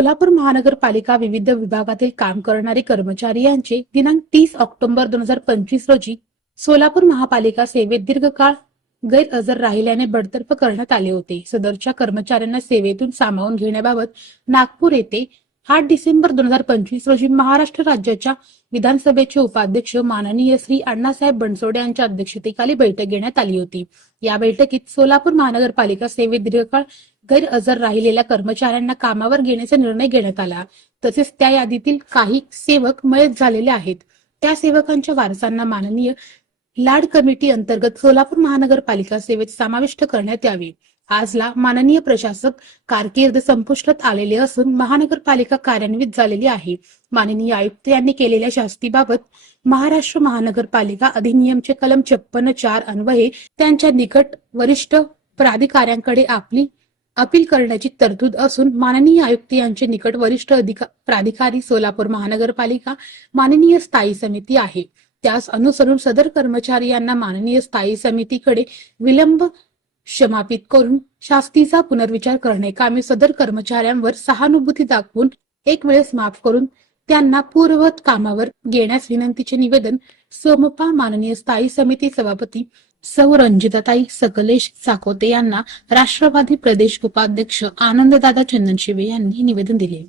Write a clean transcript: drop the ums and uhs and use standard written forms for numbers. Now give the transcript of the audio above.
सोलापूर महानगरपालिका विविध विभागातील काम करणारे कर्मचारी यांचे दिनांक 30 ऑक्टोबर 2025 रोजी सोलापूर महापालिका सेवेत दीर्घकाळ गैरहजर राहिल्याने बडतर्फ करण्यात आले होते। सदरच्या कर्मचाऱ्यांना सेवेतून सामावून घेण्याबाबत नागपूर येथे 8 डिसेंबर 2025 रोजी महाराष्ट्र राज्याच्या विधानसभेचे उपाध्यक्ष माननीय श्री अण्णासाहेब बनसोडे यांच्या अध्यक्षतेखाली बैठक घेण्यात आली होती। या बैठकीत सोलापूर महानगरपालिका सेवेत दीर्घकाळ गैरहजर राहिलेल्या कर्मचाऱ्यांना कामावर घेण्याचा निर्णय घेण्यात आला। तसेच त्या यादीतील काही सेवक मयत झालेले आहेत, त्या सेवकांच्या वारसांना माननीय लाड कमिटी अंतर्गत सोलापूर महानगरपालिका सेवेत समाविष्ट करण्यात यावे। आजला माननीय प्रशासक कारकीर्द संपुष्टात आलेले असून महानगरपालिका कार्यान्वित झालेली आहे। माननीय आयुक्त यांनी केलेल्या शास्तीबाबत महाराष्ट्र महानगरपालिका अधिनियमचे कलम 56(4) अन्वये त्यांच्या निकट वरिष्ठ प्राधिकाऱ्यांकडे आपली अपील करण्याची तरतूद असून माननीय आयुक्त यांचे निकट वरिष्ठ प्राधिकारी सोलापूर महानगरपालिका माननीय स्थायी समिती आहे। त्यास अनुसरून सदर कर्मचारी यांना माननीय स्थायी समितीकडे विलंब क्षमापित करून शास्तीचा पुनर्विचार करणे कामी सदर कर्मचाऱ्यांवर सहानुभूती दाखवून एक वेळेस माफ करून त्यांना पूर्ववत कामावर घेण्यास विनंतीचे निवेदन सोमपा माननीय स्थायी समिती सभापती सौ रंजिताताई सकलेश साकोते यांना राष्ट्रवादी प्रदेश उपाध्यक्ष आनंददादा चंदनशिवे यांनी निवेदन दिले।